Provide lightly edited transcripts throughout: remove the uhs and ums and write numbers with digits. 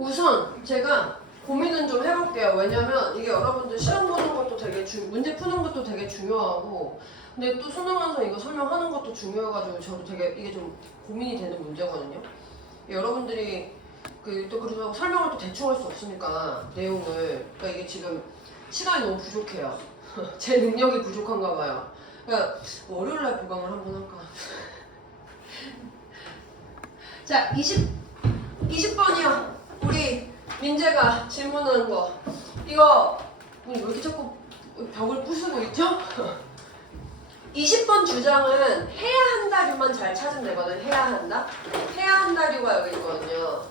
우선 제가 고민은 좀 해볼게요. 왜냐면 이게 여러분들 시험 보는 것도 되게 문제 푸는 것도 되게 중요하고 근데 또 수능 완성 이거 설명하는 것도 중요해가지고 저도 되게 이게 좀 고민이 되는 문제거든요. 여러분들이 또 그래서 설명을 또 대충 할 수 없으니까 내용을 그러니까 이게 지금 시간이 너무 부족해요. 제 능력이 부족한가 봐요. 그러니까 월요일날 보강을 한번 할까. 자, 20번이요. 우리 민재가 질문하는 거. 이거 왜 이렇게 자꾸 벽을 부수고 있죠? 20번 주장은 해야 한다류만 잘 찾으면 되거든. 해야 한다. 해야 한다류가 여기 있거든요.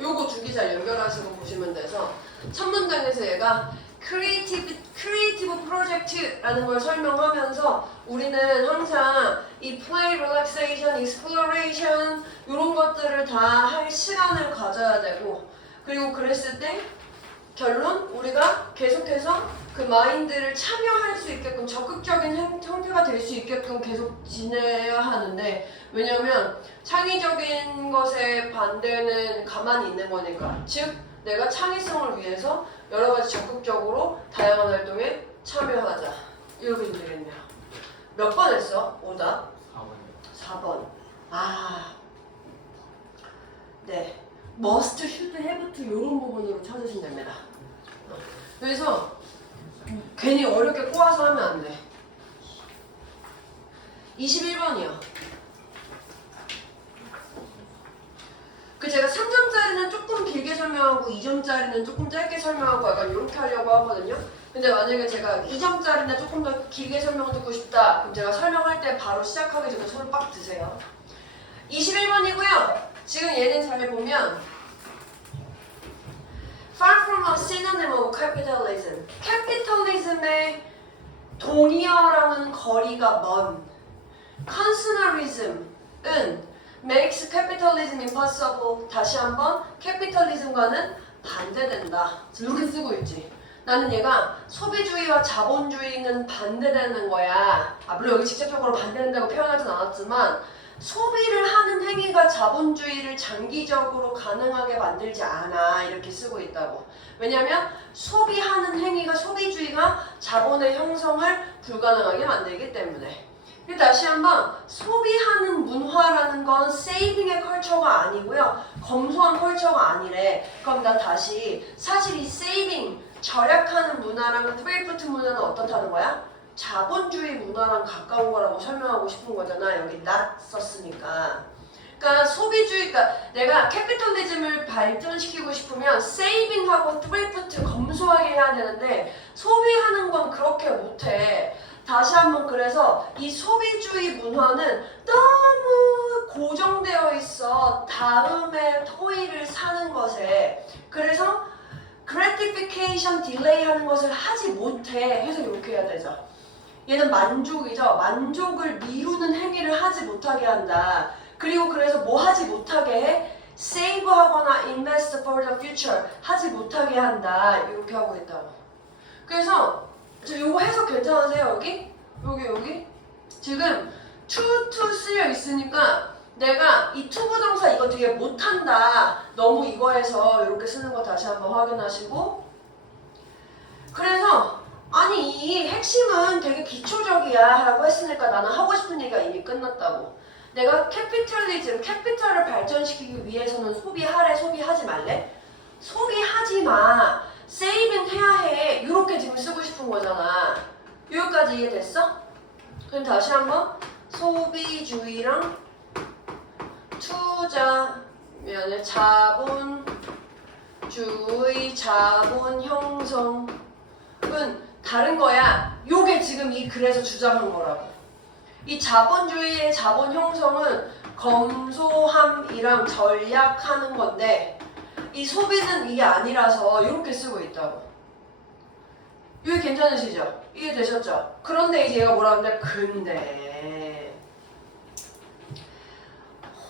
요거 두 개 잘 연결하시고 보시면 돼서 첫 문장에서 얘가 크리에이티브 프로젝트라는 걸 설명하면서 우리는 항상 이 play, relaxation, exploration 이런 것들을 다 할 시간을 가져야 되고 그리고 그랬을 때 결론 우리가 계속해서 그 마인드를 참여할 수 있게끔 적극적인 형태가 될 수 있게끔 계속 지내야 하는데 왜냐면 창의적인 것의 반대는 가만히 있는 거니까 즉 내가 창의성을 위해서 여러 가지 적극적으로 다양한 활동에 참여하자 이렇게 되겠네요. 몇 번 했어? 오답? 4번이요. 4번. 아, 네. must, should, have to 이런 부분으로 찾으시면 됩니다. 그래서 괜히 어렵게 꼬아서 하면 안 돼. 21번이요. 제가 3점짜리는 조금 길게 설명하고 2점짜리는 조금 짧게 설명하고 약간 이렇게 하려고 하거든요. 근데 만약에 제가 2점짜리나 조금 더 길게 설명 듣고 싶다. 그럼 제가 설명할 때 바로 시작하기 전에 손을 빡 드세요. 21번이고요. 지금 얘는 잘 보면 Far from a synonym of capitalism. capitalism의 동의어랑은 거리가 먼 consumerism은 makes capitalism impossible. 다시 한번 capitalism과는 반대된다. 이렇게 쓰고 있지. 나는 얘가 소비주의와 자본주의는 반대되는 거야. 물론 여기 직접적으로 반대된다고 표현하진 않았지만 소비를 하는 행위가 자본주의를 장기적으로 가능하게 만들지 않아 이렇게 쓰고 있다고. 왜냐하면 소비하는 행위가 소비주의가 자본의 형성을 불가능하게 만들기 때문에. 다시 한번 소비하는 문화라는 건 세이빙의 컬처가 아니고요. 검소한 컬처가 아니래. 그럼 나 다시 사실 이 세이빙, 절약하는 문화랑 트레이프트 문화는 어떻다는 거야? 자본주의 문화랑 가까운 거라고 설명하고 싶은 거잖아. 여기 not 썼으니까. 그러니까 소비주의, 그러니까 내가 캐피털리즘을 발전시키고 싶으면 세이빙하고 트레이프트 검소하게 해야 되는데 소비하는 건 그렇게 못해. 다시 한번 그래서 이 소비주의 문화는 너무 고정되어 있어. 다음에 토이를 사는 것에. 그래서 gratification delay 하는 것을 하지 못해. 해서 이렇게 해야 되죠. 얘는 만족이죠. 만족을 미루는 행위를 하지 못하게 한다. 그리고 그래서 뭐 하지 못하게 해? save 하거나 invest for the future 하지 못하게 한다. 이렇게 하고 있다고. 그래서 요거 해석 괜찮으세요? 여기? 지금 to 쓰여 있으니까 내가 이 to 부정사 이거 되게 못한다. 너무 이거에서 이렇게 쓰는 거 다시 한번 확인하시고 그래서 아니 이 핵심은 되게 기초적이야 라고 했으니까 나는 하고 싶은 얘기가 이미 끝났다고. 내가 캐피탈리즘, 캐피탈을 발전시키기 위해서는 소비하래, 소비하지 말래? 소비하지 마. 세이빙 해야 해. 이렇게 지금 쓰고 싶은 거잖아. 여기까지 이해됐어? 그럼 다시 한번 소비주의랑 투자, 자본주의, 자본 형성은 다른 거야. 요게 지금 이 글에서 주장한 거라고. 이 자본주의의 자본 형성은 검소함이랑 절약하는 건데 이 소비는 이게 아니라서 이렇게 쓰고 있다고. 이게 괜찮으시죠? 이해되셨죠? 그런데 이제 얘가 뭐라 하는데 근데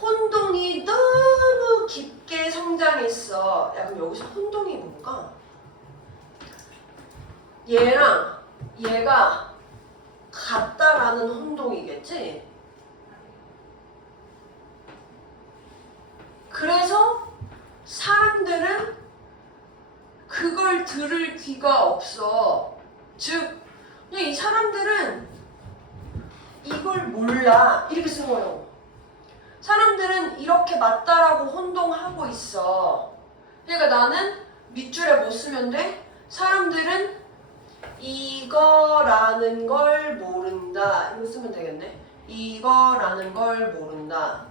혼동이 너무 깊게 성장했어. 야 그럼 여기서 혼동이 뭔가? 얘랑 얘가 같다라는 혼동이겠지? 사람들은 그걸 들을 귀가 없어. 즉 그냥 이 사람들은 이걸 몰라. 이렇게 쓴 거예요. 사람들은 이렇게 맞다라고 혼동하고 있어. 그러니까 나는 밑줄에 뭐 쓰면 돼? 사람들은 이거라는 걸 모른다. 이거 쓰면 되겠네. 이거라는 걸 모른다.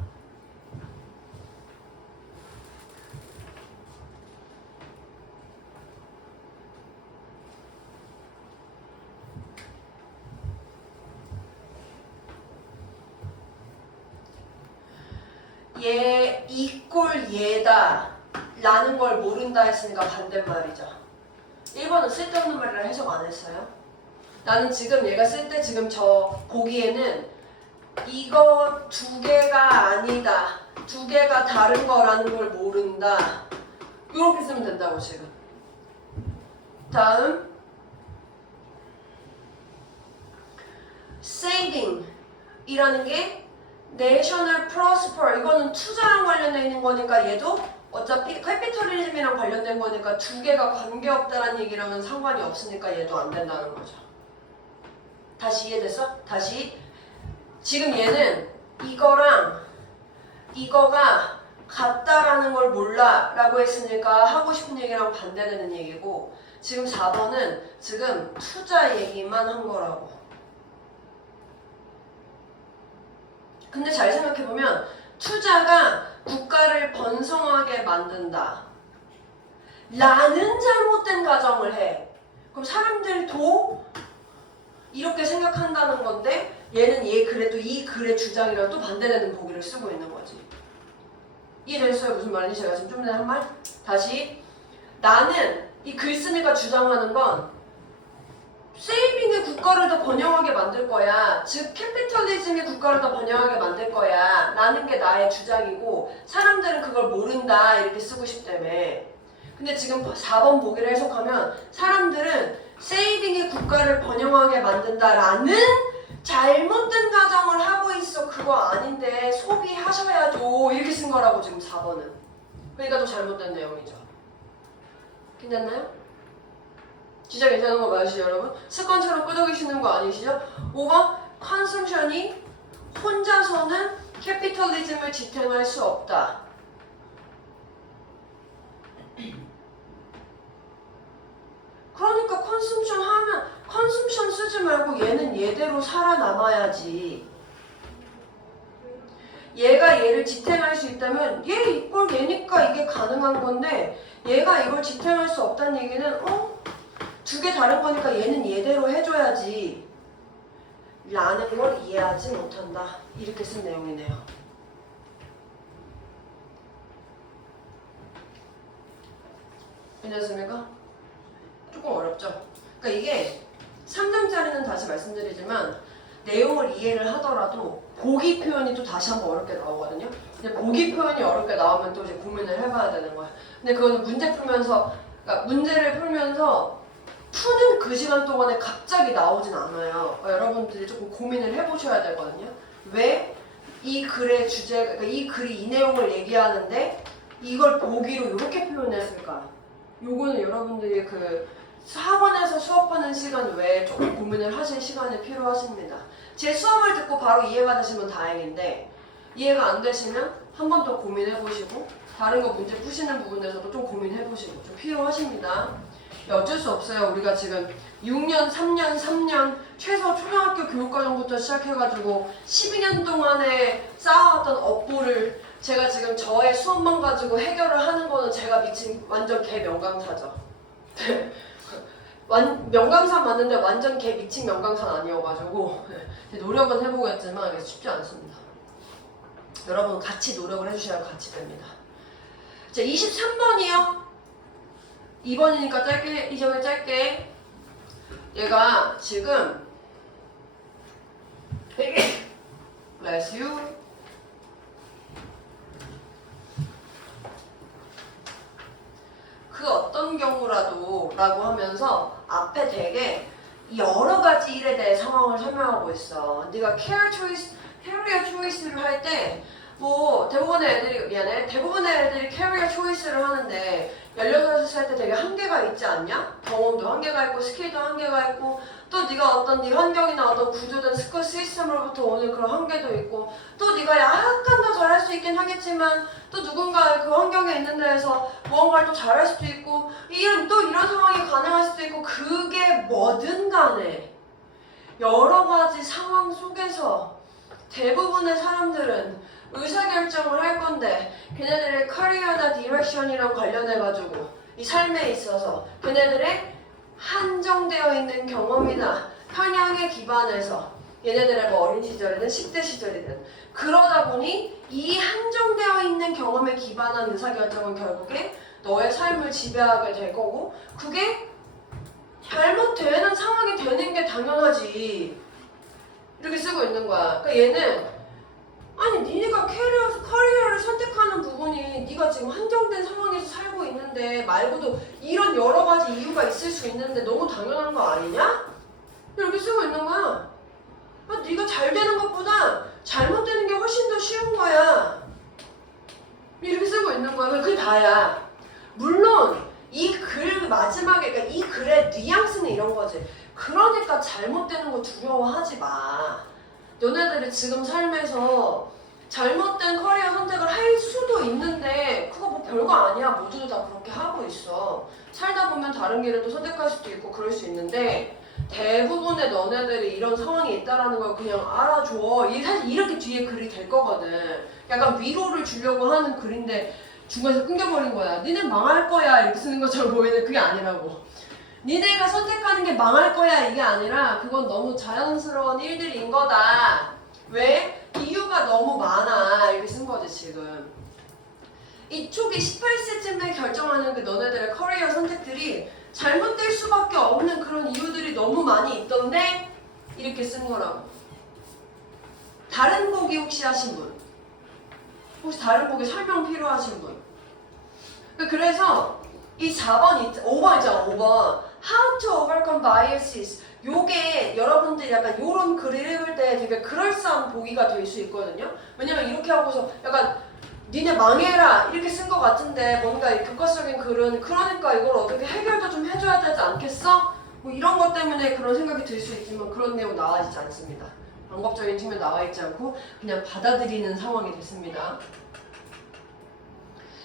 얘 이꼴 얘다 라는 걸 모른다 했으니까 반대말이죠. 1번은 쓸데없는 말이라 해석 안 했어요. 나는 지금 얘가 쓸 때 지금 저 보기에는 이거 두 개가 아니다. 두 개가 다른 거라는 걸 모른다. 이렇게 쓰면 된다고 지금. 다음 saving 이라는 게 national prosper 이거는 투자랑 관련돼 있는 거니까 얘도 어차피 캐피털리즘이랑 관련된 거니까 두 개가 관계없다라는 얘기랑은 상관이 없으니까 얘도 안 된다는 거죠. 다시 이해됐어? 다시 지금 얘는 이거랑 이거가 같다라는 걸 몰라 라고 했으니까 하고 싶은 얘기랑 반대되는 얘기고 지금 4번은 지금 투자 얘기만 한 거라고. 근데 잘 생각해보면 투자가 국가를 번성하게 만든다 라는 잘못된 가정을 해. 그럼 사람들도 이렇게 생각한다는 건데 얘는 얘 그래도 이 글의 주장이랑 또 반대되는 보기를 쓰고 있는 거지. 이해됐어요? 무슨 말인지 제가 지금 좀 전에 한 말? 다시 나는 이 글 쓰니까 주장하는 건 세이빙의 국가를 더 번영하게 만들 거야. 즉 캐피털리즘의 국가를 더 번영하게 만들 거야 라는 게 나의 주장이고 사람들은 그걸 모른다 이렇게 쓰고 싶다며. 근데 지금 4번 보기를 해석하면 사람들은 세이빙의 국가를 번영하게 만든다 라는 잘못된 가정을 하고 있어. 그거 아닌데 소비하셔야죠 이렇게 쓴 거라고 지금 4번은. 그러니까 또 잘못된 내용이죠. 괜찮나요? 진짜 괜찮은 거 맞으시죠 여러분? 습관처럼 끄덕이시는 거 아니시죠? 5번 컨섬션이 혼자서는 캐피털리즘을 지탱할 수 없다. 그러니까 컨섬션 하면 컨섬션 쓰지 말고 얘는 얘대로 살아남아야지. 얘가 얘를 지탱할 수 있다면 얘 이꼴 얘니까 이게 가능한 건데 얘가 이걸 지탱할 수 없다는 얘기는 두 개 다른 거니까 얘는 얘대로 해줘야지 라는 걸 이해하지 못한다. 이렇게 쓴 내용이네요. 괜찮습니까? 조금 어렵죠? 그러니까 이게 3장짜리는 다시 말씀드리지만 내용을 이해를 하더라도 보기 표현이 또 다시 한번 어렵게 나오거든요. 근데 보기 표현이 어렵게 나오면 또 이제 고민을 해봐야 되는 거야. 근데 그거는 문제 풀면서, 그러니까 문제를 풀면서 푸는 그 시간 동안에 갑자기 나오진 않아요. 여러분들이 조금 고민을 해보셔야 되거든요. 왜 이 글의 주제가, 그러니까 이 글이 이 내용을 얘기하는데 이걸 보기로 이렇게 표현했을까? 요거는 여러분들이 그 학원에서 수업하는 시간 외에 조금 고민을 하실 시간이 필요하십니다. 제 수업을 듣고 바로 이해가 되시면 다행인데 이해가 안 되시면 한 번 더 고민해보시고 다른 거 문제 푸시는 부분에서도 좀 고민해보시고 좀 필요하십니다. 어쩔 수 없어요. 우리가 지금 6년, 3년, 3년 최소 초등학교 교육과정부터 시작해가지고 12년 동안에 쌓아왔던 업보를 제가 지금 저의 수업만 가지고 해결을 하는 거는 제가 미친 완전 개 명강사죠. 명강사 맞는데 완전 개 미친 명강사는 아니어가지고 노력은 해보겠지만 쉽지 않습니다. 여러분 같이 노력을 해주셔야 같이 됩니다. 자, 23번이요. 2번이니까 짧게, 이 점을 짧게. 얘가 지금 bless you. 그 어떤 경우라도 라고 하면서 앞에 되게 여러 가지 일에 대해 상황을 설명하고 있어. 네가 캐리어 초이스를 할 때 뭐 대부분의 애들이 캐리어 초이스를 하는데 16살 때 되게 한계가 있지 않냐? 경험도 한계가 있고 스킬도 한계가 있고 또 네가 어떤 네 환경이나 어떤 구조된 스쿨 시스템으로부터 오는 그런 한계도 있고 또 네가 약간 더 잘할 수 있긴 하겠지만 또 누군가 그 환경에 있는 데에서 무언가를 또 잘할 수도 있고 또 이런 상황이 가능할 수도 있고 그게 뭐든 간에 여러 가지 상황 속에서 대부분의 사람들은 의사결정을 할 건데 걔네들의 커리어나 디렉션이랑 관련해가지고 이 삶에 있어서 걔네들의 한정되어 있는 경험이나 편향에 기반해서 얘네들의 뭐 어린 시절이든 10대 시절이든 그러다 보니 이 한정되어 있는 경험에 기반한 의사결정은 결국에 너의 삶을 지배하게 될 거고 그게 잘못되는 상황이 되는 게 당연하지. 이렇게 쓰고 있는 거야. 그러니까 얘는 아니 니네가 커리어를 선택하는 부분이 네가 지금 한정된 상황에서 살고 있는데 말고도 이런 여러 가지 이유가 있을 수 있는데 너무 당연한 거 아니냐? 이렇게 쓰고 있는 거야. 네가 잘 되는 것보다 잘못되는 게 훨씬 더 쉬운 거야. 이렇게 쓰고 있는 거야. 그게 다야. 물론 이 글 마지막에 그러니까 이 글의 뉘앙스는 이런 거지. 그러니까 잘못되는 거 두려워하지 마. 너네들이 지금 삶에서 잘못된 커리어 선택을 할 수도 있는데 그거 뭐 별거 아니야. 모두들 다 그렇게 하고 있어. 살다 보면 다른 길을 또 선택할 수도 있고 그럴 수 있는데 대부분의 너네들이 이런 상황이 있다라는 걸 그냥 알아줘. 사실 이렇게 뒤에 글이 될 거거든. 약간 위로를 주려고 하는 글인데 중간에서 끊겨버린 거야. 니네 망할 거야 이렇게 쓰는 것처럼 보이는데 그게 아니라고. 니네가 선택하는 게 망할 거야 이게 아니라 그건 너무 자연스러운 일들인 거다. 왜? 이유가 너무 많아. 이렇게 쓴 거지 지금. 이 초기 18세쯤에 결정하는 그 너네들의 커리어 선택들이 잘못될 수밖에 없는 그런 이유들이 너무 많이 있던데 이렇게 쓴 거라고. 다른 보기 혹시 하신 분? 혹시 다른 보기 설명 필요하신 분? 그래서 이 5번 있잖아. 5번 How to overcome biases. 요게 여러분들이 약간 요런 글을 읽을 때 되게 그럴싸한 보기가 될 수 있거든요. 왜냐면 이렇게 하고서 약간 니네 망해라 이렇게 쓴 것 같은데 뭔가 이 교과적인 글은 그러니까 이걸 어떻게 해결도 좀 해줘야 되지 않겠어? 뭐 이런 것 때문에 그런 생각이 들 수 있지만 그런 내용 나와 있지 않습니다. 방법적인 측면 나와 있지 않고 그냥 받아들이는 상황이 됐습니다.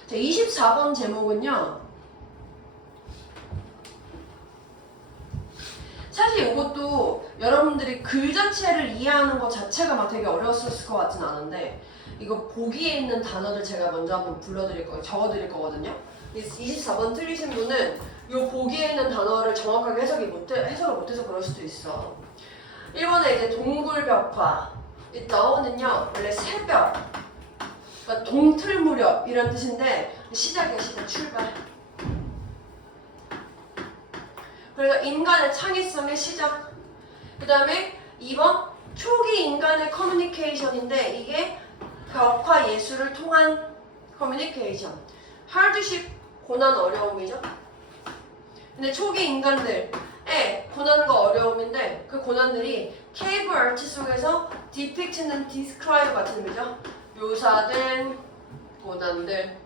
자, 24번 제목은요. 사실 이것도 여러분들이 글 자체를 이해하는 것 자체가 막 되게 어려웠을 것 같진 않은데 이거 보기에 있는 단어들 제가 먼저 한번 적어드릴 거거든요. 24번 틀리신 분은 이 보기에 있는 단어를 정확하게 해석을 못해서 그럴 수도 있어. 1번에 이제 동굴벽화. 이 너는요 원래 새벽, 그러니까 동틀 무렵 이런 뜻인데 시작 출발. 그래서 인간의 창의성의 시작. 그 다음에 2번 초기 인간의 커뮤니케이션인데 이게 벽화 예술을 통한 커뮤니케이션. 하드십 고난 어려움이죠. 근데 초기 인간들의 고난과 어려움인데 그 고난들이 케이브 아트 속에서 depict는 describe 같은 의미죠. 묘사된 고난들.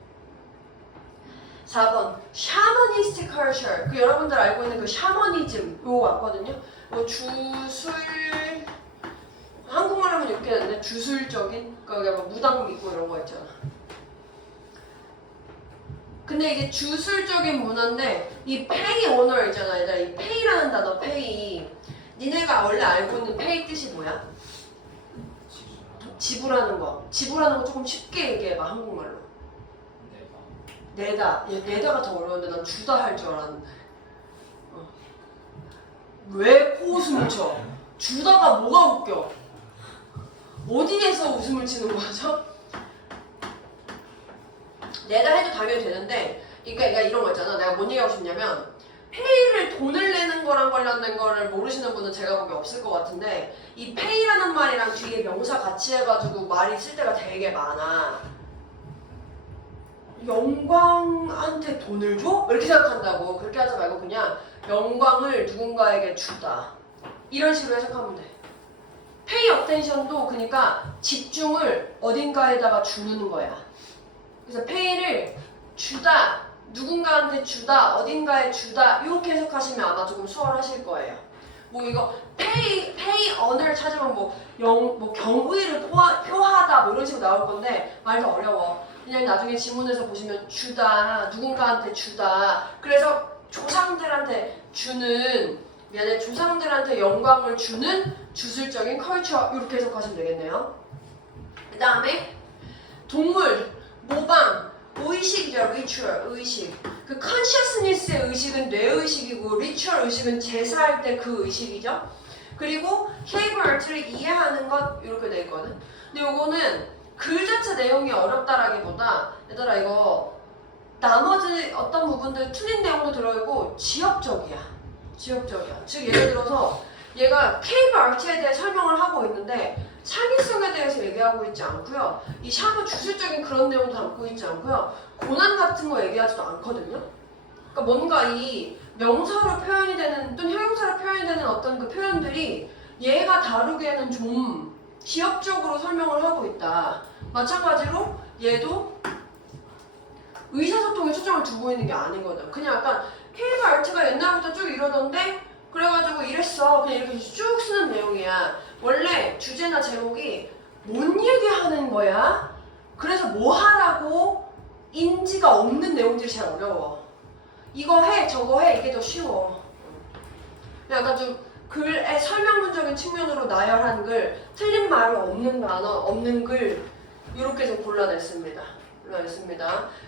4번 샤머니스틱 컬처. 그 여러분들 알고 있는 그 샤머니즘 요거 맞거든요. 뭐 주술 한국말 하면 이렇게 되는데 주술적인 그러니까 뭐 무당 믿고 이런 거 있잖아. 근데 이게 주술적인 문화인데 이 페이 오너 있잖아. 얘들아 이 페이라는 단어 페이 니네가 원래 알고 있는 페이 뜻이 뭐야? 지불하는 거. 지불하는 거 조금 쉽게 얘기해봐 한국말로. 내다. 내다가 더 어려운데 난 주다 할 줄 알았는데. 왜 코웃음을 쳐? 주다가 뭐가 웃겨? 어디에서 웃음을 치는 거죠? 내다 해도 당연히 되는데 그러니까 이런 거 있잖아. 내가 뭔 얘기하고 싶냐면 페이를 돈을 내는 거랑 관련된 거를 모르시는 분은 제가 보기에 없을 것 같은데 이 페이라는 말이랑 뒤에 명사 같이 해가지고 말이 쓸 때가 되게 많아. 영광한테 돈을 줘? 이렇게 생각한다고. 그렇게 하지 말고 그냥 영광을 누군가에게 주다 이런 식으로 해석하면 돼. pay attention도 그러니까 집중을 어딘가에다가 주는 거야. 그래서 pay를 주다, 누군가한테 주다, 어딘가에 주다 이렇게 해석하시면 아마 조금 수월하실 거예요. 뭐 이거 pay on을 찾으면 뭐 경의를 표하다 뭐 이런 식으로 나올 건데 말이 더 어려워. 그냥 나중에 지문에서 보시면 주다, 누군가한테 주다. 그래서 조상들한테 주는, 조상들한테 영광을 주는 주술적인 컬처 이렇게 해석하시면 되겠네요. 그 다음에 동물, 모방, 의식이죠. ritual, 의식. 그 consciousness의 의식은 뇌의식이고 ritual 의식은 제사할 때 그 의식이죠. 그리고 behavior art를 이해하는 것 이렇게 돼 있거든. 근데 요거는 글 자체 내용이 어렵다라기보다 얘들아 이거 나머지 어떤 부분들 틀린 내용도 들어있고 지역적이야. 지역적이야. 즉 예를 들어서 얘가 behavior art에 대해 설명을 하고 있는데 창의성에 대해서 얘기하고 있지 않고요. 이 샤브 주술적인 그런 내용도 담고 있지 않고요. 고난 같은 거 얘기하지도 않거든요. 그러니까 뭔가 이 명사로 표현이 되는 또는 형용사로 표현이 되는 어떤 그 표현들이 얘가 다루기에는 좀 지역적으로 설명을 하고 있다. 마찬가지로 얘도 의사소통에 초점을 두고 있는 게 아니거든. 그냥 약간 케이브 아트가 옛날부터 쭉 이러던데 그래가지고 이랬어. 그냥 이렇게 쭉 쓰는 내용이야. 원래 주제나 제목이 뭔 얘기하는 거야? 그래서 뭐 하라고 인지가 없는 내용들이 잘 어려워. 이거 해, 저거 해, 이게 더 쉬워. 약간 좀 글의 설명문적인 측면으로 나열한 글, 틀린 말 없는 단어, 없는 글 이렇게 좀 골라냈습니다.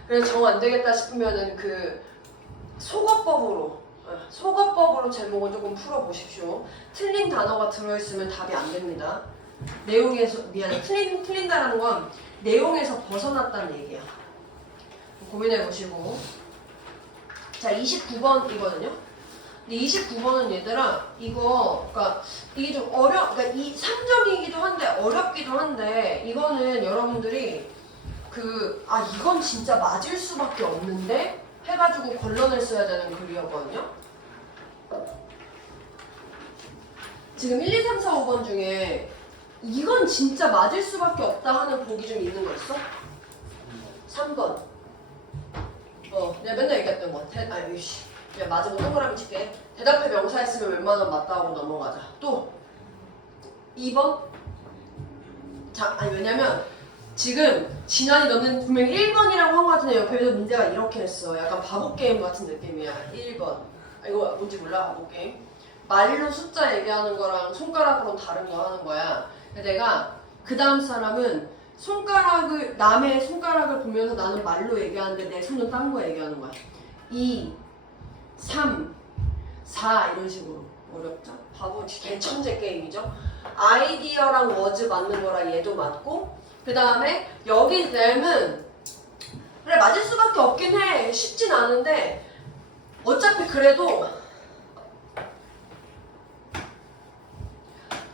그래서 정 안 되겠다 싶으면은 그 속어법으로 제목을 조금 풀어보십시오. 틀린 단어가 들어있으면 답이 안 됩니다. 내용에서 틀린다라는 건 내용에서 벗어났다는 얘기야. 고민해 보시고. 자, 29번이거든요. 근데 29번은 얘들아 그러니까 이게 좀 그러니까 이 3점이기도 한데 어렵기도 한데 이거는 여러분들이 이건 진짜 맞을 수밖에 없는데 해가지고 걸러냈어야 되는 글이었거든요. 지금 1, 2, 3, 4, 5번 중에 이건 진짜 맞을 수밖에 없다 하는 보기 좀 있는 거 있어? 3번. 내가 맨날 얘기했던 거. 야, 맞으면 동그라미 칠게. 대답해 명사 했으면 웬만하면 맞다 하고 넘어가자. 또 2번. 왜냐면 지금 진환이 너는 분명히 1번이라고 한 것 같은데 옆에서 문제가 이렇게 했어. 약간 바보 게임 같은 느낌이야. 1번. 이거 뭔지 몰라, 바보 게임. 말로 숫자 얘기하는 거랑 손가락으로 다른 거 하는 거야. 내가 그 다음 사람은 남의 손가락을 보면서 나는 말로 얘기하는데 내 손은 딴 거 얘기하는 거야. 2, 3, 4 이런 식으로. 어렵죠? 바보 개천재 게임이죠. 아이디어랑 워즈 맞는 거라 얘도 맞고 그 다음에 여기 램은 그래 맞을 수밖에 없긴 해. 쉽진 않은데 어차피 그래도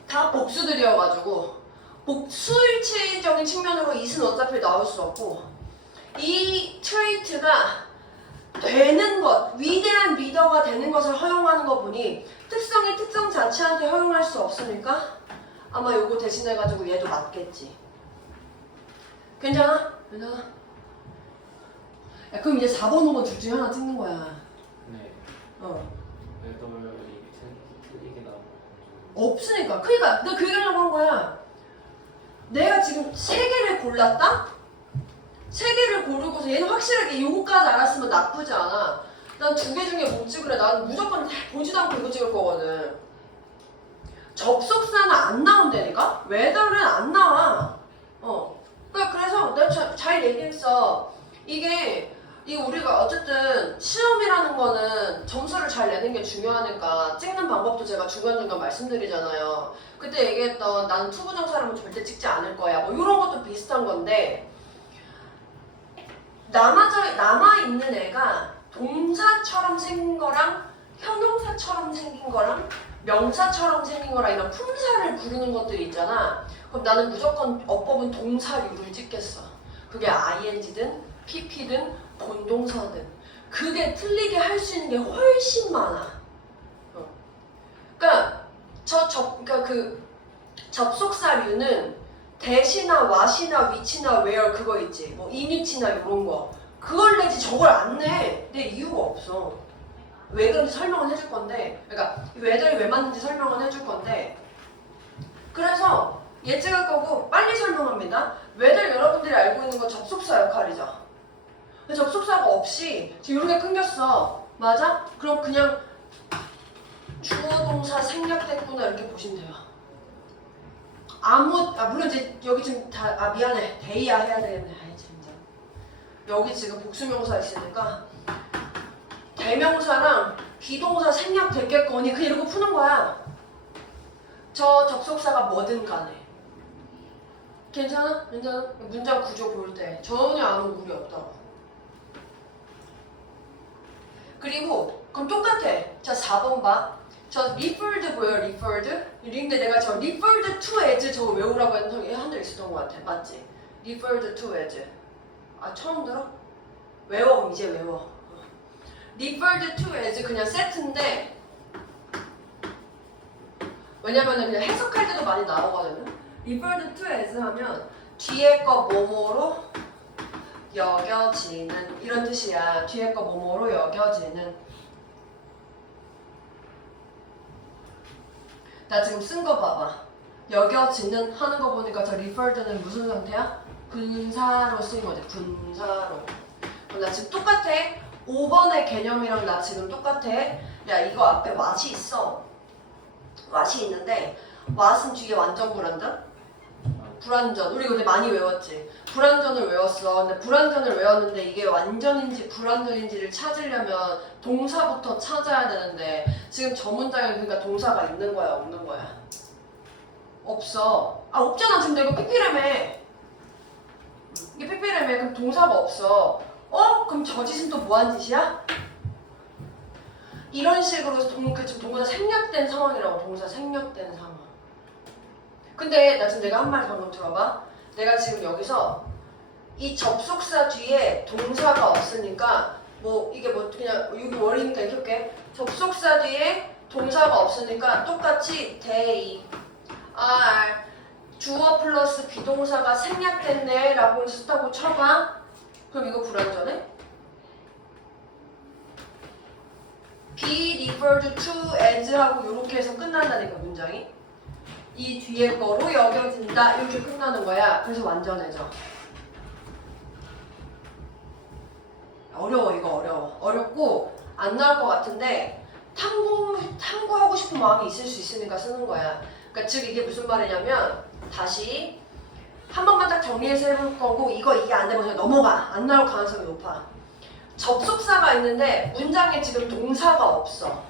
다 복수들이어가지고 수일치적인 측면으로 이은 어차피 나올 수 없고 이 트레이트가 되는 것, 위대한 리더가 되는 것을 허용하는 거 보니 특성이 특성 자체한테 허용할 수 없으니까 아마 요거 대신해가지고 얘도 맞겠지. 괜찮아? 야, 그럼 이제 4번, 5번 둘 중에 하나 찍는 거야. 네. 그래도 이게 나오고 없으니까. 그러니까 내가 그 얘기하려고 한 거야. 내가 지금 3개를 골랐다? 3개를 고르고서 얘는 확실하게 요거까지 알았으면 나쁘지 않아. 난 2개 중에 못 찍으래. 나는 무조건 보지도 않고 이거 찍을 거거든. 접속사는 안 나온다니까? whether는 안 나와. 그래서 내가 잘 얘기했어. 이게 우리가 어쨌든 시험이라는 거는 점수를 잘 내는 게 중요하니까 찍는 방법도 제가 중간중간 말씀드리잖아요. 그때 얘기했던 나는 투부정사라면 절대 찍지 않을 거야. 뭐 이런 것도 비슷한 건데 남아있는 애가 동사처럼 생긴 거랑 형용사처럼 생긴 거랑 명사처럼 생긴 거랑 이런 품사를 부르는 것들이 있잖아. 그럼 나는 무조건 어법은 동사류를 찍겠어. 그게 ing든 pp든 본동사든 그게 틀리게 할 수 있는 게 훨씬 많아. 그러니까 접속사류는 대시나 what이나 which나 where 그거 있지. 뭐 in이나 이런 거. 그걸 내지 저걸 안 내. 내 이유가 없어. 왜 그런지 설명은 해줄 건데, 그러니까 whether이 왜 맞는지 설명은 해줄 건데, 그래서 얘 찍을 거고 빨리 설명합니다. whether 여러분들이 알고 있는 건 접속사 역할이죠. 근데 접속사가 없이 지금 이렇게 끊겼어. 맞아? 그럼 그냥 주어 동사 생략됐구나 이렇게 보시면 돼요. 물론 이제 여기 지금 미안해. 대이야 해야 되겠네. 아이 진짜. 여기 지금 복수명사 있으니까 대명사랑 비동사 생략됐겠거니 그냥 이러고 푸는 거야. 저 접속사가 뭐든 간에. 괜찮아? 괜찮아? 문장 구조 볼 때 전혀 아무 무리 없다고. 그리고 그럼 똑같아. 자 4번 봐. 저 referred 뭐예요? referred? 근데 내가 저 referred to as 저거 외우라고 한 적 있었던 것 같아. 맞지? referred to as. 아 처음 들어? 외워. 그럼 이제 외워. referred to as 그냥 세트인데 왜냐면은 그냥 해석할 때도 많이 나오거든요. referred to as 하면 뒤에 거 뭐뭐로 여겨지는 이런 뜻이야. 뒤에 거 뭐뭐로 여겨지는. 나 지금 쓴 거 봐봐. 여겨지는 하는 거 보니까 저 referred는 무슨 상태야? 분사로 쓰인 거지. 분사로. 그럼 나 지금 똑같아. 5번의 개념이랑 나 지금 똑같아. 야 이거 앞에 what이 있어. what이 있는데 what은 뒤에 완전 불완전? 불완전. 우리 근데 많이 외웠지. 불완전을 외웠어. 근데 불완전을 외웠는데 이게 완전인지 불완전인지를 찾으려면 동사부터 찾아야 되는데 지금 저 문장에 그러니까 동사가 있는 거야, 없는 거야? 없어. 아 없잖아. 지금 내가 PP라며. 이게 PP라며. 그럼 동사가 없어. 그럼 저 짓은 또 뭐한 짓이야? 이런 식으로 지금 동사 생략된 상황이라고. 동사 생략된 상황. 근데 나 지금 내가 한 말 방금 들어봐. 내가 지금 여기서 이 접속사 뒤에 동사가 없으니까 뭐 이게 뭐 그냥 여기 월이니까 이렇게 할게. 접속사 뒤에 동사가 없으니까 똑같이 they are 주어 플러스 비동사가 생략됐네 라고 썼다고 쳐봐. 그럼 이거 불완전해? be referred to as 하고 이렇게 해서 끝난다니까 문장이. 이 뒤에 거로 여겨진다 이렇게 끝나는 거야. 그래서 완전해져. 어려워. 이거 어려워. 어렵고 안 나올 것 같은데 탐구하고 싶은 마음이 있을 수 있으니까 쓰는 거야. 그러니까 즉 이게 무슨 말이냐면 다시 한 번만 딱 정리해서 해볼 거고 이거 이해 안 되면 그냥 넘어가. 안 나올 가능성이 높아. 접속사가 있는데 문장에 지금 동사가 없어.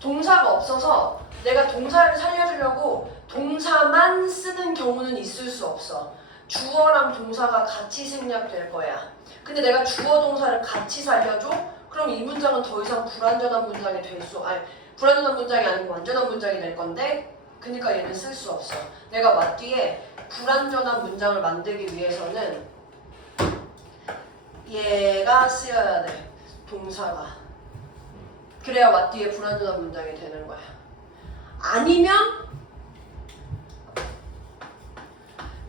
동사가 없어서 내가 동사를 살려주려고 동사만 쓰는 경우는 있을 수 없어. 주어랑 동사가 같이 생략될 거야. 근데 내가 주어 동사를 같이 살려줘? 그럼 이 문장은 더 이상 불완전한 문장이 될 수, 불완전한 문장이 아니고 완전한 문장이 될 건데, 그러니까 얘는 쓸 수 없어. 내가 what 뒤에 불완전한 문장을 만들기 위해서는 얘가 쓰여야 돼. 동사가. 그래야 what 뒤에 불완전한 문장이 되는 거야. 아니면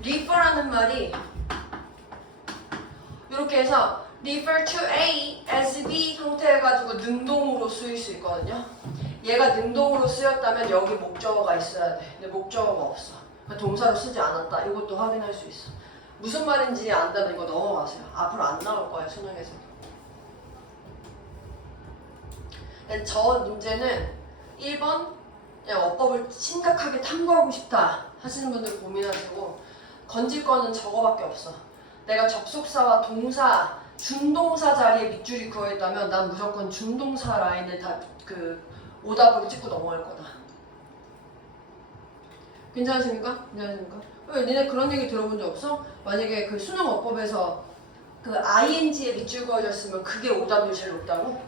refer라는 말이 이렇게 해서 refer to A as B 형태 해가지고 능동으로 쓰일 수 있거든요. 얘가 능동으로 쓰였다면 여기 목적어가 있어야 돼. 근데 목적어가 없어. 동사로 쓰지 않았다. 이것도 확인할 수 있어. 무슨 말인지 안다면 이거 넘어가세요. 앞으로 안 나올 거예요. 수능에서. 저 문제는 1번 그냥 어법을 심각하게 탐구하고 싶다 하시는 분들 고민하시고 건질 거는 저거밖에 없어. 내가 접속사와 동사, 준동사 자리에 밑줄이 그어있다면 난 무조건 준동사 라인을 다 오답으로 찍고 넘어갈 거다. 괜찮으십니까? 괜찮으십니까? 왜 니네 그런 얘기 들어본 적 없어? 만약에 그 수능 어법에서 그 ing에 밑줄 그어져 있으면 그게 오답률 제일 높다고?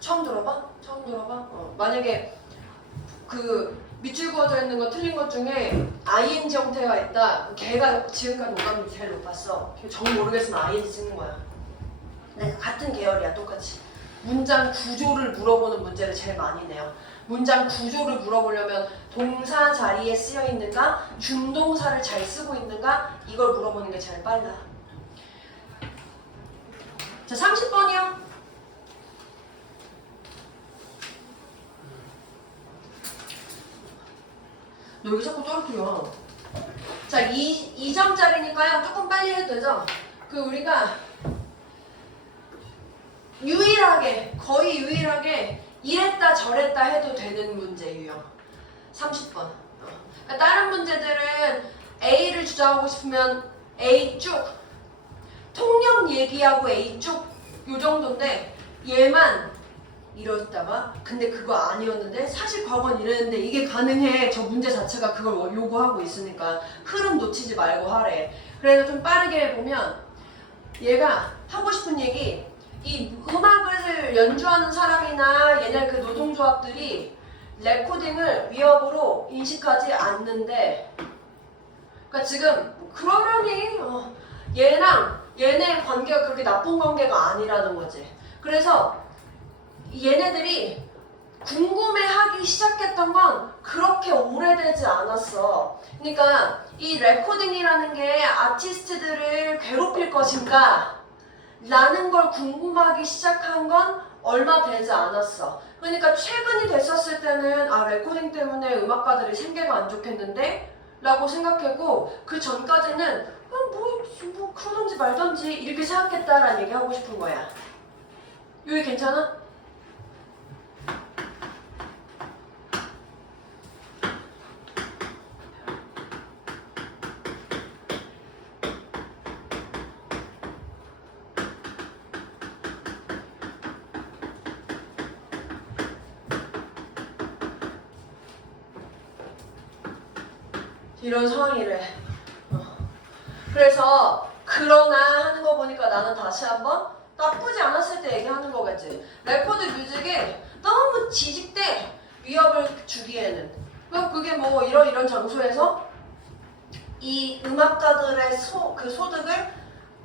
처음 들어봐? 처음 들어봐? 만약에 그 밑줄 그어져 있는 거 틀린 것 중에 ing 형태가 있다. 걔가 지금까지 오답률이 제일 높았어. 정 모르겠으면 ing 찍는 거야. 네, 같은 계열이야. 똑같이. 문장 구조를 물어보는 문제를 제일 많이 내요. 문장 구조를 물어보려면 동사 자리에 쓰여 있는가, 준동사를 잘 쓰고 있는가, 이걸 물어보는 게 제일 빨라. 자, 30번이요. 너 여기 자꾸 떨어뜨려. 자, 2점짜리니까요. 조금 빨리 해도 되죠? 우리가 유일하게, 거의 유일하게 이랬다 저랬다 해도 되는 문제 유형. 30번. 그러니까 다른 문제들은 A를 주장하고 싶으면 A 쭉, 통역 얘기하고 A 쭉, 요 정도인데 얘만 이러다가 근데 그거 아니었는데 사실 과거는 이랬는데 이게 가능해. 저 문제 자체가 그걸 요구하고 있으니까 흐름 놓치지 말고 하래. 그래서 좀 빠르게 보면 얘가 하고 싶은 얘기, 이 음악을 연주하는 사람이나 얘네 그 노동조합들이 레코딩을 위협으로 인식하지 않는데, 그러니까 지금 그러려니 얘랑 얘네 관계가 그렇게 나쁜 관계가 아니라는 거지. 그래서 얘네들이 궁금해하기 시작했던 건 그렇게 오래되지 않았어. 그러니까 이 레코딩이라는 게 아티스트들을 괴롭힐 것인가 라는 걸 궁금하기 시작한 건 얼마 되지 않았어. 그러니까 최근이 됐었을 때는 레코딩 때문에 음악가들이 생계가 안 좋겠는데? 라고 생각했고, 그 전까지는 뭐 그러던지 말던지 이렇게 생각했다라는 얘기 하고 싶은 거야. 여기 괜찮아? 이런 상황이래. 그래서 그러나 하는 거 보니까 나는 다시 한번 나쁘지 않았을 때 얘기하는 거겠지. 레코드 뮤직에 너무 지직대 위협을 주기에는. 그게 뭐 이런 장소에서 이 음악가들의 그 소득을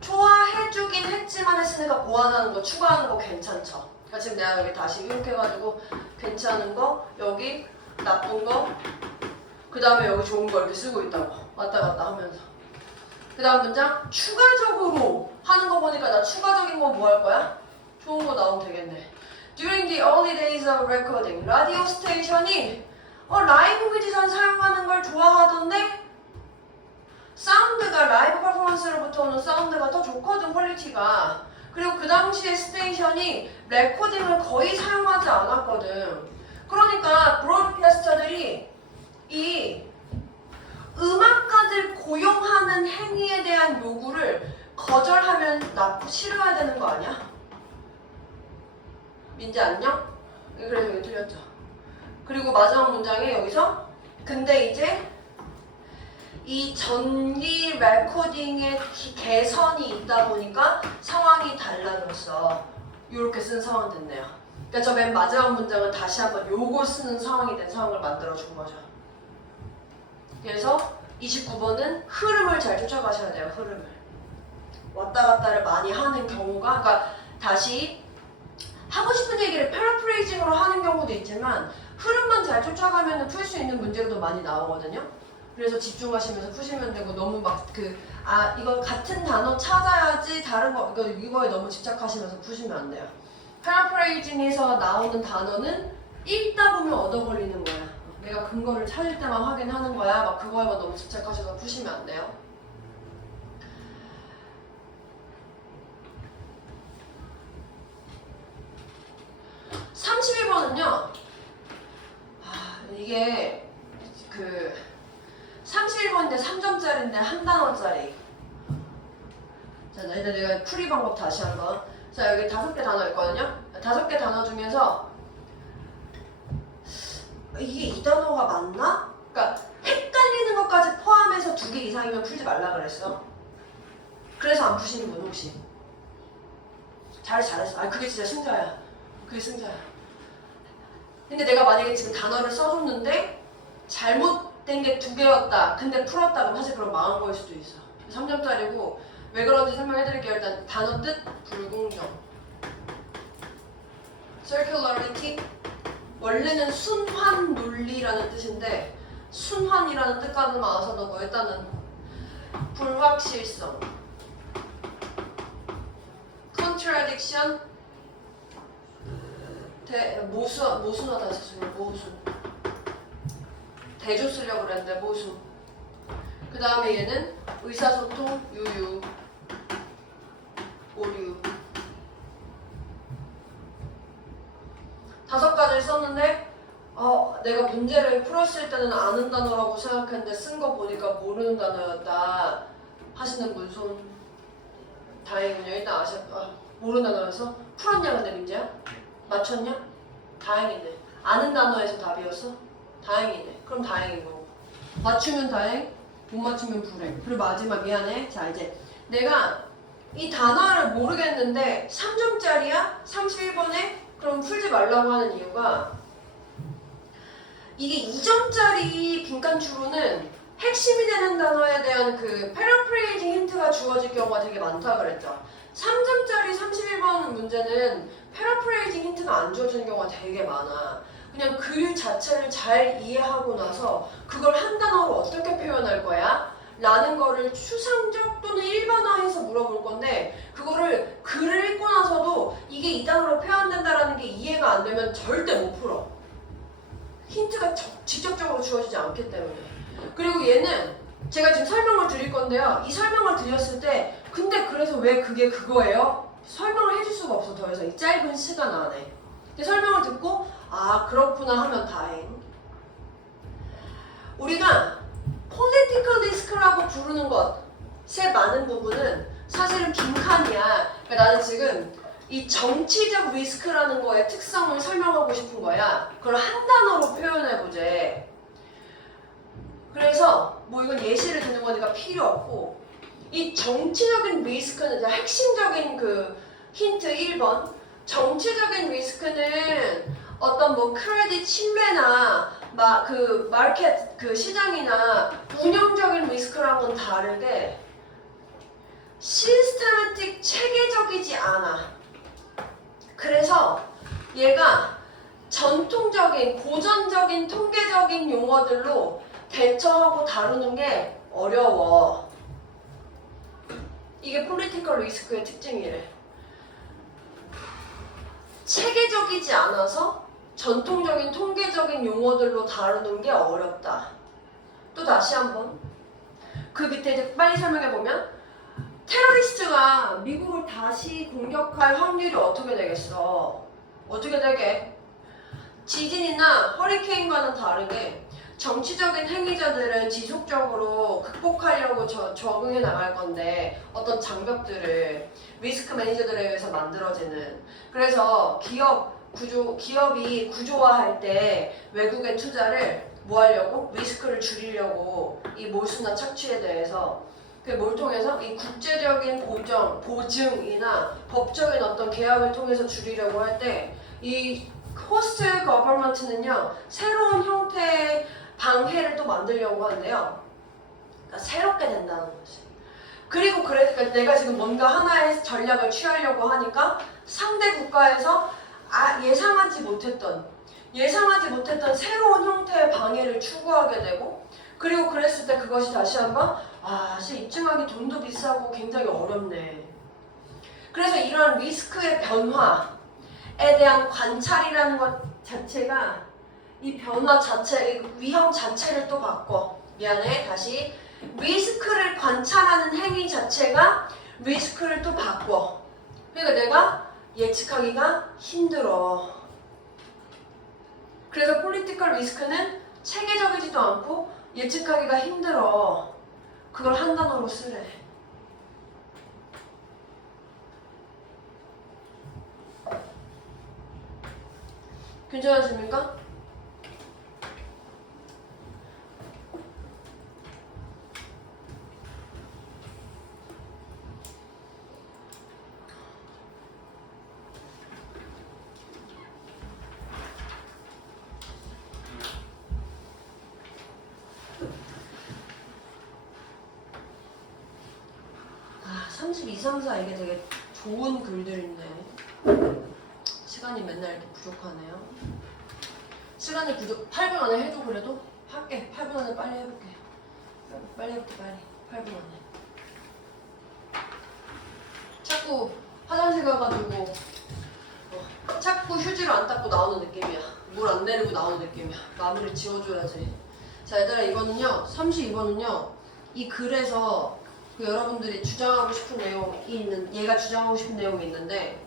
좋아해주긴 했지만 했으니까 보완하는 거, 추가하는 거 괜찮죠. 그러니까 지금 내가 여기 다시 이렇게 해가지고 괜찮은 거, 여기 나쁜 거, 그 다음에 여기 좋은 거 이렇게 쓰고 있다고 왔다 갔다 하면서. 그 다음 문장 추가적으로 하는 거 보니까 나 추가적인 거 뭐 할 거야? 좋은 거 나오면 되겠네. During the early days of recording, 라디오 스테이션이 라이브 뮤지션 사용하는 걸 좋아하던데 사운드가 라이브 퍼포먼스로부터 오는 사운드가 더 좋거든, 퀄리티가. 그리고 그 당시에 스테이션이 레코딩을 거의 사용하지 않았거든. 그러니까 브로드캐스터들이 이 음악가들 고용하는 행위에 대한 요구를 거절하면 싫어야 되는 거 아니야? 민지 안녕? 그래서 여기 틀렸죠. 그리고 마지막 문장에 여기서 근데 이제 이 전기 레코딩의 개선이 있다 보니까 상황이 달라졌어. 이렇게 쓴 상황 됐네요. 그러니까 저 맨 마지막 문장은 다시 한번 요거 쓰는 상황이 된 상황을 만들어준 거죠. 그래서 29번은 흐름을 잘 쫓아가셔야 돼요. 흐름을. 왔다 갔다를 많이 하는 경우가, 그러니까 다시 하고 싶은 얘기를 패러프레이징으로 하는 경우도 있지만 흐름만 잘 쫓아가면 풀 수 있는 문제도 많이 나오거든요. 그래서 집중하시면서 푸시면 되고, 너무 이거 같은 단어 찾아야지 다른 거, 이거에 너무 집착하시면서 푸시면 안 돼요. 패러프레이징에서 나오는 단어는 읽다 보면 얻어 걸리는 거야. 내가 근거를 찾을 때만 확인하는 거야. 그거에만 너무 집착하셔서 푸시면 안 돼요. 이게 31번인데 3점짜리인데 한 단어짜리. 자, 일단 내가 풀이 방법 다시 한번. 자, 여기 5개 단어 있거든요. 5개 단어 중에서 이게 이 단어가 맞나? 그러니까 헷갈리는 것까지 포함해서 2개 이상이면 풀지 말라 그랬어. 그래서 안 푸시는 분 혹시? 잘했어. 그게 진짜 승자야. 그게 승자야. 근데 내가 만약에 지금 단어를 써줬는데 잘못된 게 2개였다. 근데 풀었다. 그럼 사실 그럼 망한 거일 수도 있어. 3점짜리고 왜 그런지 설명해드릴게요. 일단 단어 뜻 불공정. circularity 원래는 순환 논리라는 뜻인데 순환이라는 뜻과는 맞아서도 뭐 일단은 불확실성, contradiction, 모순하다 죄송해요. 모순. 대조 쓰려고 그랬는데 모순. 그 다음에 얘는 의사소통, 유유, 오류. 5가지를 썼는데 내가 문제를 풀었을 때는 아는 단어라고 생각했는데 쓴 거 보니까 모르는 단어였다 하시는 분 손. 다행이군요. 일단 모르는 단어여서 풀었냐 근데 민재야? 맞췄냐? 다행이네. 아는 단어에서 답이었어? 다행이네. 그럼 다행이고. 맞추면 다행, 못 맞추면 불행. 그리고 마지막 미안해. 자 이제 내가 이 단어를 모르겠는데 3점짜리야? 31번에? 그럼 풀지 말라고 하는 이유가 이게 2점짜리 빈칸추로는 핵심이 되는 단어에 대한 그 패러프레이징 힌트가 주어질 경우가 되게 많다 그랬죠. 3점짜리 31번 문제는 패러프레이징 힌트가 안 주어지는 경우가 되게 많아. 그냥 글 자체를 잘 이해하고 나서 그걸 한 단어로 어떻게 표현할 거야? 라는 거를 추상적 또는 일반화해서 물어볼 건데 그거를 글을 읽고 나서도 이게 이 단어로 표현된다라는 게 이해가 안 되면 절대 못 풀어. 힌트가 직접적으로 주어지지 않기 때문에. 그리고 얘는 제가 지금 설명을 드릴 건데요. 이 설명을 드렸을 때 근데 그래서 왜 그게 그거예요? 설명을 해줄 수가 없어. 더 이상 이 짧은 시간 안에. 근데 설명을 듣고 아 그렇구나 하면 다행. 우리가 political risk라고 부르는 것의 많은 부분은 사실은 빈칸이야. 그러니까 나는 지금 이 정치적 리스크라는 거의 특성을 설명하고 싶은 거야. 그걸 한 단어로 표현해보재. 그래서 뭐 이건 예시를 드는 거니까 필요 없고 이 정치적인 리스크는 이제 핵심적인 그 힌트 1번 정치적인 리스크는 어떤 뭐 크레딧 침해나 그 마켓 그 시장이나 운영적인 리스크랑은 다르게 시스테마틱 체계적이지 않아. 그래서 얘가 전통적인 고전적인 통계적인 용어들로 대처하고 다루는 게 어려워. 이게 폴리티컬 리스크의 특징이래. 체계적이지 않아서 전통적인 통계적인 용어들로 다루는 게 어렵다. 또 다시 한번 그 밑에 이제 빨리 설명해 보면 테러리스트가 미국을 다시 공격할 확률이 어떻게 되겠어? 어떻게 되게? 지진이나 허리케인과는 다르게 정치적인 행위자들은 지속적으로 극복하려고 적응해 나갈 건데 어떤 장벽들을 리스크 매니저들에 의해서 만들어지는. 그래서 기업이 구조화할 때 외국의 투자를 뭐 하려고? 리스크를 줄이려고 이 몰수나 착취에 대해서 뭘 통해서? 이 국제적인 보증이나 법적인 어떤 계약을 통해서 줄이려고 할 때 이 호스트 거버먼트는요 새로운 형태의 방해를 또 만들려고 하는데요. 그러니까 새롭게 된다는 거지. 그리고 그러니까 내가 지금 뭔가 하나의 전략을 취하려고 하니까 상대 국가에서 예상하지 못했던 새로운 형태의 방해를 추구하게 되고 그리고 그랬을 때 그것이 다시 한번 사실 입증하기 돈도 비싸고 굉장히 어렵네. 그래서 이런 리스크의 변화에 대한 관찰이라는 것 자체가 이 변화 자체, 이 위험 자체를 또 바꿔. 미안해, 다시. 리스크를 관찰하는 행위 자체가 리스크를 또 바꿔. 그러니까 내가 예측하기가 힘들어. 그래서 폴리티컬 리스크는 체계적이지도 않고 예측하기가 힘들어. 그걸 한 단어로 쓰래. 괜찮으십니까? 아, 32, 34 이게 되게 좋은 글들인데 시간이 맨날 이렇게 부족하네요. 시간이 부족 8분 안에 해도 그래도 할게. 8분 안에 빨리 해볼게. 빨리 해볼게. 빨리 8분 안에. 자꾸 화장실 가가지고 자꾸 휴지로 안 닦고 나오는 느낌이야. 물 안 내리고 나오는 느낌이야. 마무리 지워줘야지. 자 얘들아 이거는요 32번은요 이 글에서 그 여러분들이 주장하고 싶은 내용이 있는 얘가 주장하고 싶은 내용이 있는데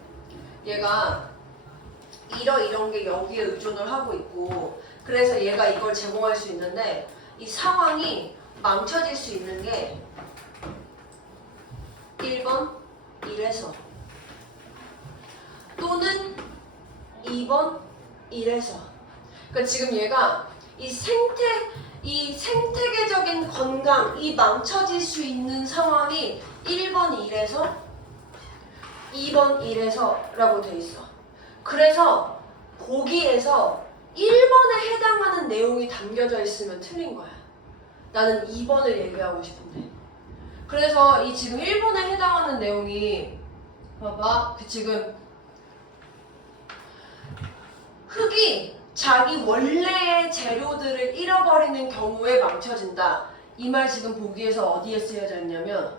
얘가 이런 게 여기에 의존을 하고 있고 그래서 얘가 이걸 제공할 수 있는데 이 상황이 망쳐질 수 있는 게 1번 1에서 또는 2번 1에서 그러니까 지금 얘가 이 생태계적인 건강, 이 망쳐질 수 있는 상황이 1번 1에서 2번 1에서 라고 돼 있어. 그래서 보기에서 1번에 해당하는 내용이 담겨져 있으면 틀린 거야. 나는 2번을 얘기하고 싶은데. 그래서 이 지금 1번에 해당하는 내용이 봐봐. 그 지금 흙이 자기 원래의 재료들을 잃어버리는 경우에 망쳐진다. 이 말 지금 보기에서 어디에 쓰여져 있냐면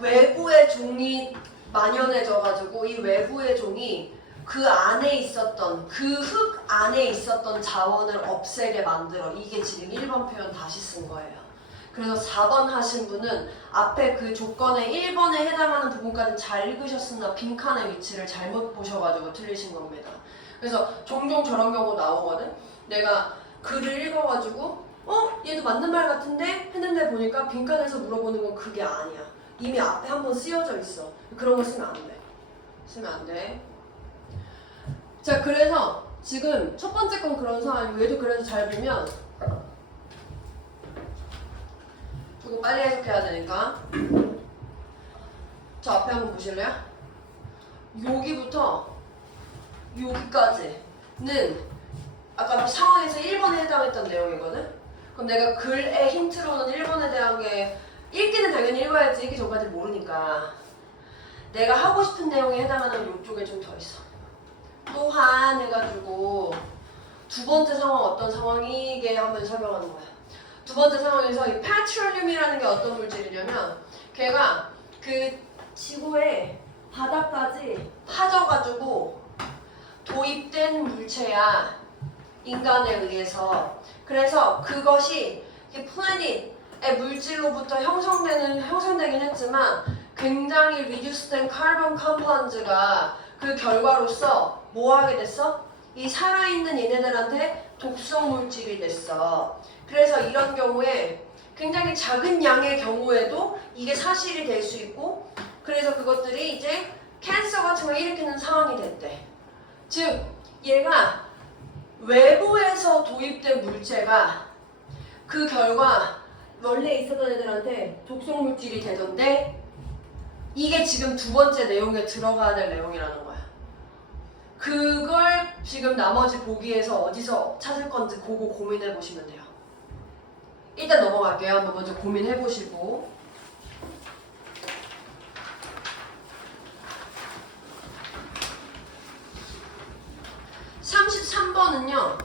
외부의 종이 만연해져가지고 이 외부의 종이 그 안에 있었던 그 흙 안에 있었던 자원을 없애게 만들어. 이게 지금 1번 표현 다시 쓴 거예요. 그래서 4번 하신 분은 앞에 그 조건에 1번에 해당하는 부분까지 잘 읽으셨으나 빈칸의 위치를 잘못 보셔가지고 틀리신 겁니다. 그래서 종종 저런 경우 나오거든. 내가 글을 읽어가지고 얘도 맞는 말 같은데? 했는데 보니까 빈칸에서 물어보는 건 그게 아니야. 이미 앞에 한번 쓰여져 있어. 그런 거 쓰면 안 돼. 쓰면 안 돼. 자 그래서 지금 첫 번째 건 그런 상황이고 얘도 그래서 잘 보면 조금 빨리 해석해야 되니까 저 앞에 한번 보실래요? 여기부터 여기까지는 아까 상황에서 1번에 해당했던 내용이거든? 그럼 내가 글의 힌트로는 1번에 대한 게 읽기는 당연히 읽어야지. 읽기 전까지 모르니까 내가 하고 싶은 내용에 해당하는 이쪽에 좀 더 있어. 또한 해가지고 두 번째 상황 어떤 상황이게 한번 설명하는 거야. 두 번째 상황에서 이 페트롤륨이라는 게 어떤 물질이냐면 걔가 그 지구의 바닥까지 파져가지고 도입된 물체야. 인간에 의해서. 그래서 그것이 플래닛의 물질로부터 형성되긴 했지만 굉장히 리듀스된 카본 컴파운드가 그 결과로서 뭐 하게 됐어? 이 살아있는 얘네들한테 독성 물질이 됐어. 그래서 이런 경우에 굉장히 작은 양의 경우에도 이게 사실이 될 수 있고 그래서 그것들이 이제 캔서 같은 걸 일으키는 상황이 됐대. 즉 얘가 외부에서 도입된 물체가 그 결과 원래 있었던 애들한테 독성 물질이 되던데 이게 지금 두 번째 내용에 들어가야 될 내용이라는 거야. 그걸 지금 나머지 보기에서 어디서 찾을 건지 그거 고민해 보시면 돼요. 일단 넘어갈게요. 한번 먼저 고민해 보시고. (33번은요)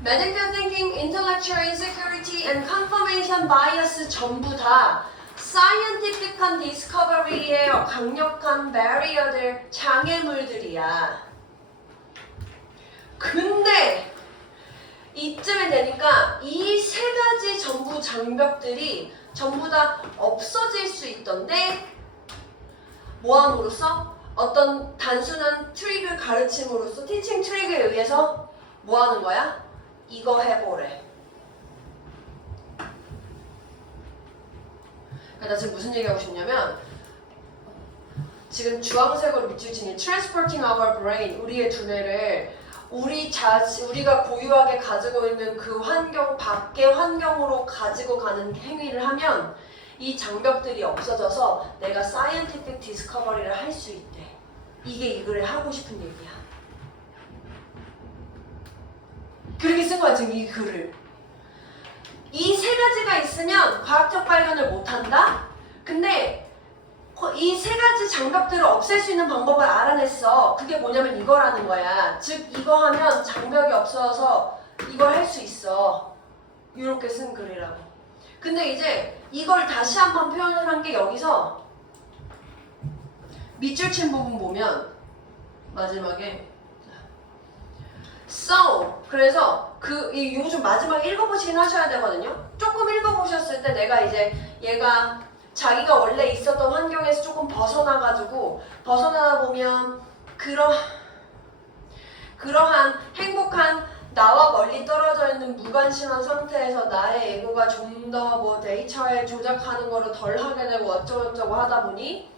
Medical thinking, intellectual insecurity, and confirmation bias 전부 다 scientific한 discovery의 강력한 barrier들, 장애물들이야. 근데 이쯤에 되니까 이 세 가지 전부 장벽들이 전부 다 없어질 수 있던데 뭐함으로써? 어떤 단순한 트릭을 가르침으로써 티칭 트릭에 의해서 뭐 하는 거야? 이거 해보래. 나 지금 무슨 얘기하고 싶냐면 지금 주황색으로 밑줄 친 이 transporting our brain, 우리의 두뇌를 우리가 고유하게 가지고 있는 그 환경 밖의 환경으로 가지고 가는 행위를 하면 이 장벽들이 없어져서 내가 scientific discovery를 할 수 있대. 이게 이 글에 하고 싶은 얘기야. 그렇게 쓰면 쓴 거야 지금 이 글을. 이 세 가지가 있으면 과학적 발견을 못한다? 근데 이 세 가지 장벽들을 없앨 수 있는 방법을 알아냈어. 그게 뭐냐면 이거라는 거야. 즉 이거 하면 장벽이 없어서 이걸 할 수 있어. 이렇게 쓴 글이라고. 근데 이제 이걸 다시 한번 표현을 한 게 여기서 밑줄 친 부분 보면 마지막에 So 그래서 이거 좀 마지막에 읽어보시긴 하셔야 되거든요. 조금 읽어보셨을 때 내가 이제 얘가 자기가 원래 있었던 환경에서 조금 벗어나가지고 벗어나다 보면 그러한 행복한 나와 멀리 떨어져 있는 무관심한 상태에서 나의 에고가 좀 더 뭐 데이터에 조작하는 거를 덜 하게 되고 어쩌고저쩌고 하다 보니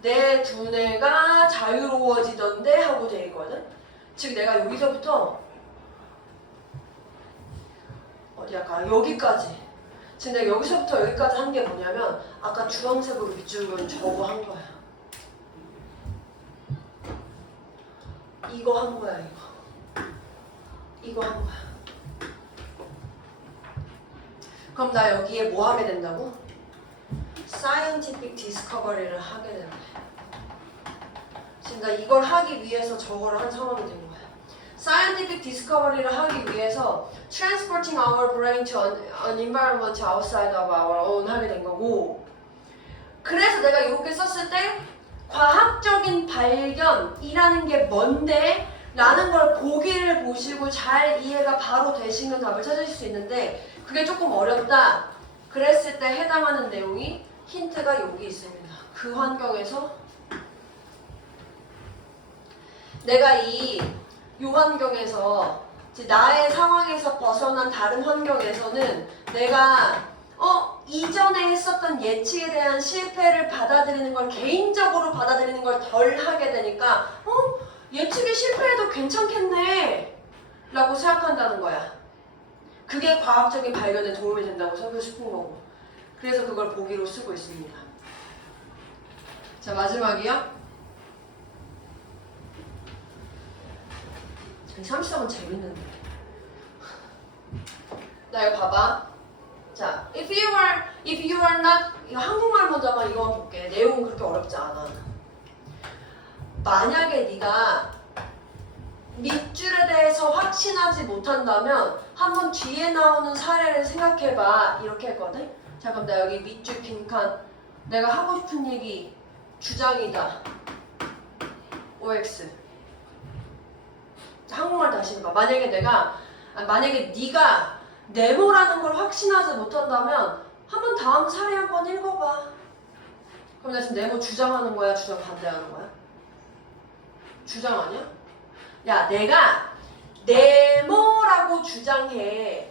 내 두뇌가 자유로워지던데 하고 돼 있거든. 즉 내가 여기서부터 어디 할까? 여기까지. 지금 내가 여기서부터 여기까지 한 게 뭐냐면 아까 주황색으로 밑줄 그은 저거 한 거야. 이거 한 거야 이거. 이거 한 거야. 그럼 나 여기에 뭐 하게 된다고? Scientific Discovery를 하게 된대. 지금 나 이걸 하기 위해서 저거를 한 상황이 된 거야. Scientific Discovery를 하기 위해서 Transporting our brain to an environment outside of our own 하게 된 거고, 그래서 내가 이렇게 썼을 때 과학적인 발견이라는 게 뭔데? 라는 걸 보기를 보시고 잘 이해가 바로 되시면 답을 찾으실 수 있는데 그게 조금 어렵다. 그랬을 때 해당하는 내용이 힌트가 여기 있습니다. 그 환경에서 내가 이 환경에서 이제 나의 상황에서 벗어난 다른 환경에서는 내가 이전에 했었던 예측에 대한 실패를 받아들이는 걸 개인적으로 받아들이는 걸 덜 하게 되니까 예측이 실패해도 괜찮겠네 라고 생각한다는 거야. 그게 과학적인 발견에 도움이 된다고 생각하고 싶은 거고, 그래서 그걸 보기로 쓰고 있습니다. 자, 마지막이요. 33은 재밌는데. 나 이거 봐봐. 자, if you are not, 이거 한국말 먼저만 이거 볼게. 내용은 그렇게 어렵지 않아. 만약에 네가 밑줄에 대해서 확신하지 못한다면 한번 뒤에 나오는 사례를 생각해봐. 이렇게 했거든. 자, 그럼 나 여기 밑줄 빈칸 내가 하고 싶은 얘기 주장이다. OX. 한국말 다시 해봐. 만약에 네가 네모라는 걸 확신하지 못한다면 한번 다음 사례 한번 읽어봐. 그럼 나 지금 네모 주장하는 거야? 주장 반대하는 거야? 주장 아니야? 야, 내가 네모라고 주장해.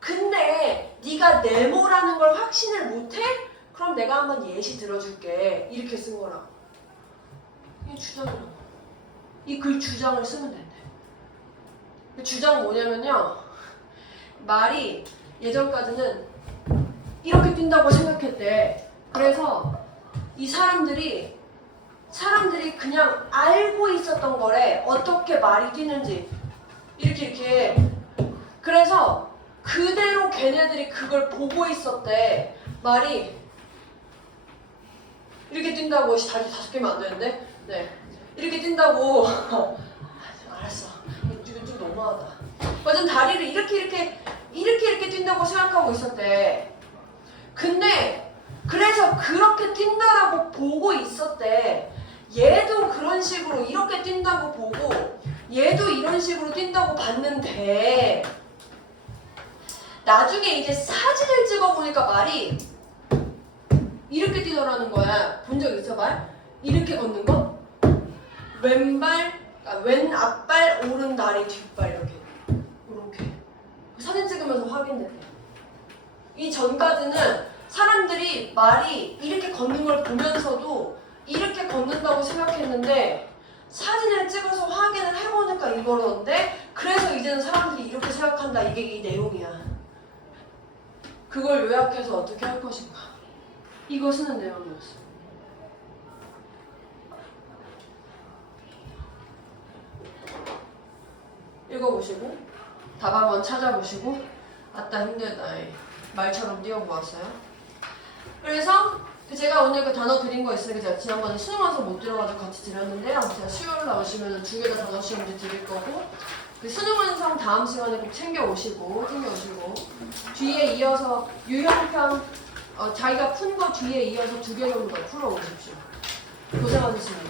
근데 네가 네모라는 걸 확신을 못해? 그럼 내가 한번 예시 들어줄게. 이렇게 쓴 거라고. 이게 주장이라고. 이 글 주장을 쓰면 된대. 주장은 뭐냐면요, 말이 예전까지는 이렇게 뛴다고 생각했대. 그래서 이 사람들이 그냥 알고 있었던 거래. 어떻게 말이 뛰는지 이렇게. 그래서 그대로 걔네들이 그걸 보고 있었대. 말이 이렇게 뛴다고. 다리 5개면 안 되는데? 네, 이렇게 뛴다고. 알았어, 이건 좀 너무하다. 완전 다리를 이렇게 뛴다고 생각하고 있었대. 근데 그래서 그렇게 뛴다라고 보고 있었대. 얘도 그런 식으로 이렇게 뛴다고 보고 얘도 이런 식으로 뛴다고 봤는데 나중에 이제 사진을 찍어보니까 말이 이렇게 뛰더라는 거야. 본 적 있어 말? 이렇게 걷는 거? 왼 앞발, 오른 다리, 뒷발 이렇게. 사진 찍으면서 확인됐대. 이 전까지는 사람들이 말이 이렇게 걷는 걸 보면서도 이렇게 걷는다고 생각했는데 사진을 찍어서 확인을 해보니까 이거던데, 그래서 이제는 사람들이 이렇게 생각한다. 이게 이 내용이야. 그걸 요약해서 어떻게 할 것인가. 이거 쓰는 내용이었어. 읽어보시고 답 한번 찾아보시고 아따 힘들다 말처럼 띄워보았어요. 그래서 제가 오늘 그 단어 드린 거 있으니까 제가 지난번에 수능 와서 못 들어가지고 같이 드렸는데요. 제가 수요일 나오시면 두 개 다 단어 시험지 드릴 거고 그 수능 완성 다음 시간에 꼭 챙겨 오시고 뒤에 이어서 유형편 자기가 푼 거 뒤에 이어서 두 개 정도 더 풀어 오십시오. 고생하셨습니다.